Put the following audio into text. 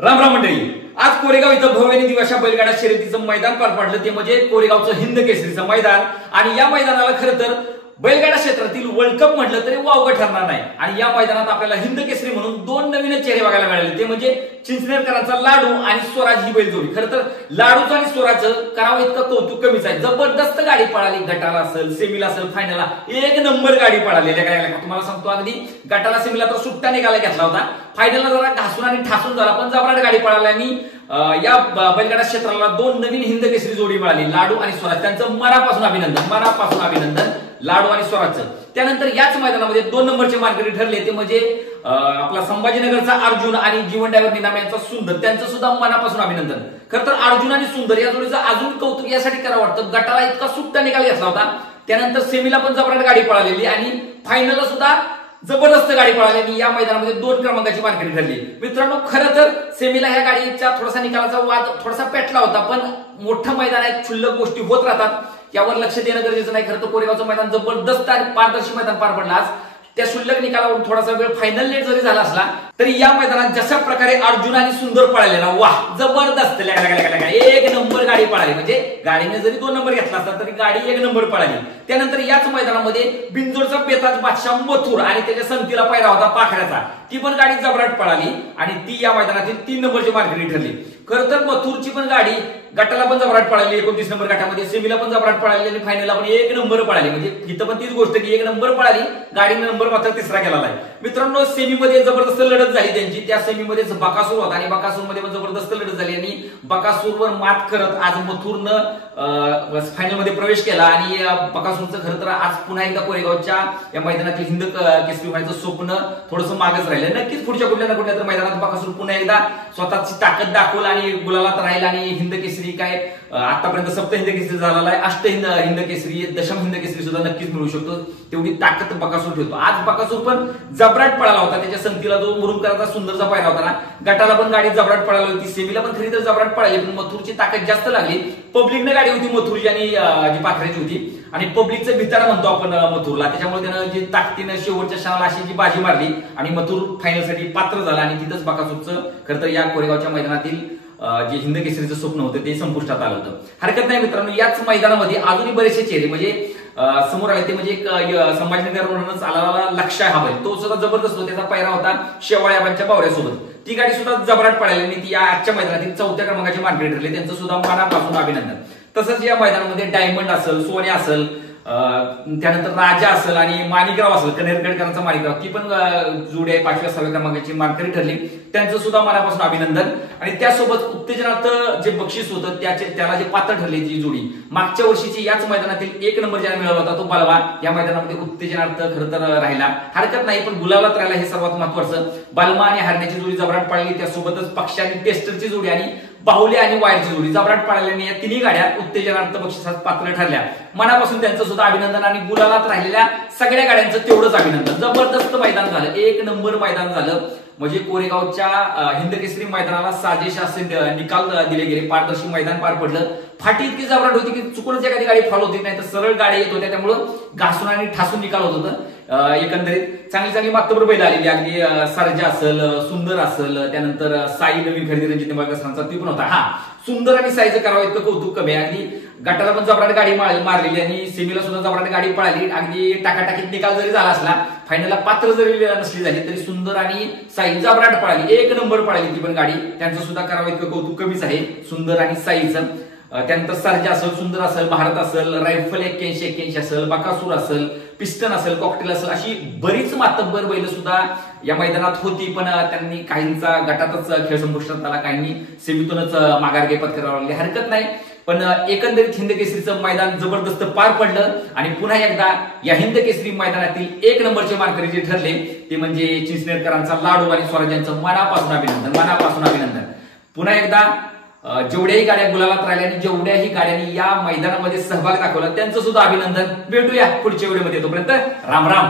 राम राम मंडळी, आज कोरेगाव इथं भव्य आणि दिवसा बैलगाडा शर्यतीचं मैदान पार पडलं. ते म्हणजे कोरेगावचं हिंद केसरीचं मैदान. आणि या मैदानाला खरं तर बैलगाडा क्षेत्रातील वर्ल्ड कप म्हटलं तरी वावगं ठरणार नाही. आणि या मैदानात आपल्याला हिंद केसरी म्हणून दोन नवीन चेहरे बघायला मिळाले. ते म्हणजे चिंचनेरकरांचा लाडू आणि स्वराज ही बैलजोडी. खरं तर लाडूचं आणि स्वराजचं करावं इतकं कौतुक कमीच आहे. जबरदस्त गाडी पळाली. गटाला असेल, सेमीला असेल, फायनलला एक नंबर गाडी पळाली. तुम्हाला सांगतो, अगदी गटाला सेमीला तर सुट्टा निघाला घेतला होता. फायनलला जरा घासून आणि ठासून झाला, पण जबराट गाडी पळाली. आणि या बैलगाडा क्षेत्राला दोन नवीन हिंद केसरी जोडी मिळाली, लाडू आणि स्वराज. त्यांचं मनापासून अभिनंदन लाडू आणि स्वराजचं. त्यानंतर याच मैदानामध्ये 2 नंबरचे मानकरी ठरले. ते म्हणजे आपला संभाजीनगरचा अर्जुन आणि जीवन ड्रायव्हर निनाम यांचा सुंदर. त्यांचं सुद्धा मनापासून अभिनंदन. खरं तर अर्जुन आणि सुंदर या जोडीचं अजून कौतुक यासाठी करावं वाटतं, गटाला इतका सुट्टा निकाल घेतला होता. त्यानंतर सेमीला पण जबराट गाडी पळालेली आणि फायनलला सुद्धा जबरदस्त गाडी पळाली आणि या मैदानामध्ये 2 क्रमांकाची मानकरी ठरली. मित्रांनो, खरं तर सेमीला ह्या गाडीच्या थोडासा निकालाचा वाद थोडासा पेटला होता, पण मोठं मैदान आहे, क्षुल्लक गोष्टी होत राहतात, यावर लक्ष देणं गरजेचं नाही. खरं तर कोरेगावचं मैदान जबरदस्त आणि पारदर्शी मैदान पार पडलं आज. त्या क्षुल्लक निकालावरून थोडासा वेळ फायनल लेट जरी झाला असला तरी या मैदानात जशा प्रकारे अर्जुन आणि सुंदर पळाले ना, वाह जबरदस्त. एक नंबर गाडी पळाली. म्हणजे गाडीने जरी 2 नंबर घेतला असता तरी गाडी 1 नंबर पळाली. त्यानंतर याच मैदानामध्ये बिंजोडचा बेताज बादशाह मथुर आणि त्याच्या संगतीला पायरा होता पाखऱ्याचा. ती पण गाडी जबराट पळाली आणि ती या मैदानातील 3 नंबरची मानकरी ठरली. खरं तर मथुरची पण गाडी गटाला पण जबराट पळाली. 29 नंबर गटामध्ये, सेमीला पण जबराट पळाली आणि फायनलला पण 1 नंबर पळाली. म्हणजे इथं पण तीच गोष्ट की 1 नंबर पळाली, गाडीने नंबर मात्र तिसरा केला आहे. मित्रांनो, सेमीमध्ये जबरदस्त लढत झाली त्यांची. त्या सेमीमध्ये बकासूर होता आणि बकासूरमध्ये पण जबरदस्त लढत झाली आणि बकासूरवर मात करत आज मथुरनं फायनलमध्ये प्रवेश केला. आणि बकासूरचं खरं तर आज पुन्हा एकदा कोरेगावच्या या मैदानातील हिंद केसरी व्हायचं स्वप्न थोडंसं मागच राहिलं. नक्कीच पुढच्या कुठल्या ना कुठल्या तर मैदानात बकासूर पुन्हा एकदा स्वतःची ताकद दाखवल आणि गुलालात राहील. आणि हिंद केसरी काय आतापर्यंत सप्त हिंद केसरी झालेला आहे, अष्ट हिंद केसरी, दशम हिंद केसरी सुद्धा नक्कीच मिळू शकतो. तेवढी ताकद बकासूर ठेवतो. आज बकासूर पण जबराट पळाला होता. त्याच्या संगतीला जो मुरुमकरांचा सुंदरचा पायरा होता ना, गटाला पण गाडी जबराट पळाली होती, सेमीला पण खरी तर जबराट पळाली, पण मथुरची ताकद जास्त लागली. पब्लिकने गाडी होती मथुरची आणि जी पाखऱ्याची होती. आणि पब्लिकचं भितारा म्हणतो आपण मथुरला, त्याच्यामुळे त्यानं जी ताकदीनं शेवटच्या क्षणाला अशी जी बाजी मारली आणि मथुर फायनलसाठी पात्र झाला. आणि तिथंच बकासूरचं खरं तर या कोरेगावच्या मैदानातील जे हिंद केसरीचं स्वप्न होतं ते संपुष्टात आलं होतं. हरकत नाही मित्रांनो, याच मैदानामध्ये अजूनही बरेचसे चेहरे म्हणजे समोर आले. ते म्हणजे एक संभाजीनगरवरूनच आलेला लक्ष हा बैल, तो सुद्धा जबरदस्त होता. त्याचा पायरा होता शेवाळ्याबांच्या बावऱ्यासोबत. ती गाडी सुद्धा जबराट पळाली आणि ती या आजच्या मैदानातील 4थ्या क्रमांकाची मानकरी ठरली. त्यांचं सुद्धा मनापासून अभिनंदन. तसंच या मैदानामध्ये डायमंड असेल, सोने असेल, त्यानंतर राजा असेल आणि माणिकराव असेल, कनेरगडकरांचा माणिकराव, ती पण जोडी आहे 5व्या 6व्या क्रमांकाची मानकरी ठरली. त्यांचं सुद्धा मनापासून अभिनंदन. आणि त्यासोबत उत्तेजनार्थ जे बक्षीस होतं त्याला जे पात्र ठरली जी जोडी मागच्या वर्षीची याच मैदानातील 1 नंबर ज्याला मिळाला होता तो बलवा या मैदानामध्ये उत्तेजनार्थ खरं तर राहिला. हरकत नाही, पण गुलालात राहिला हे सर्वात महत्वाचं. बलमा आणि हरण्याची जोडी जबराट पळाली. त्यासोबतच पक्ष आणि टेस्टरची जोडी आणि बाहुले आणि वायरची जोडी जबराट पळाल्याने या तिन्ही गाड्या उत्तेजनार्थ बक्षिसात पात्र ठरल्या. मनापासून त्यांचं सुद्धा अभिनंदन. आणि गुलालात राहिलेल्या सगळ्या गाड्यांचं तेवढंच अभिनंदन. जबरदस्त मैदान झालं, 1 नंबर मैदान झालं. म्हणजे कोरेगावच्या हिंद केसरी मैदानाला साजेश असे निकाल दिले गेले. पारदर्शी मैदान पार पडलं. फाटी इतकी जबराट होती की चुकूनच एखादी गाडी फॉलो होती, नाही तर सरळ गाडी येत होत्या. त्यामुळं घासून आणि ठासून निकाल होत होतं. एकंदरीत चांगली मातबर बैल आलेली. अगदी सर्जा असेल, सुंदर असेल, त्यानंतर साई नवीन खरेदी रणजित निंबाळकर सरांचा ती पण होता. सुंदर आणि साईचं करावं इतकं कौतुक कमी आहे. अगदी गटाला पण जबराट गाडी मारलेली आणि सेमीला सुद्धा जबराट गाडी पळाली. अगदी टाकाटाकीत निकाल जरी झाला असला, फायनलला पात्र जरी नसली झाली तरी सुंदर आणि साई जबराट पळाली. 1 नंबर पळाली ती पण गाडी. त्यांचं सुद्धा करावं इतकं कौतुक कमीच आहे, सुंदर आणि साईचं. त्यानंतर सर्जा असेल, सुंदर असेल, भारत असेल, रायफल 81 असेल, बकासूर असेल, पिस्टन असेल, कॉकटेल असेल, अशी बरीच मातब्बर बैल सुद्धा या मैदानात होती. पण त्यांनी काहींचा गटातच खेळ संपुष्टात आला, काहींनी सेमीतूनच माघार पत्करावं लागली. हरकत नाही, पण एकंदरीत हिंद केसरीचं मैदान जबरदस्त पार पडलं. आणि पुन्हा एकदा या हिंद केसरी मैदानातील 1 नंबरचे मानकरी जे ठरले ते म्हणजे चिंचनेरकरांचा लाडू आणि स्वराज यांचं मनापासून अभिनंदन. पुन्हा एकदा जेवढ्याही गाड्या गुलालात राहिल्या आणि जेवढ्याही गाड्यांनी या मैदानामध्ये सहभाग दाखवला त्यांचं सुद्धा अभिनंदन. भेटूया पुढच्या व्हिडिओमध्ये. तोपर्यंत राम राम.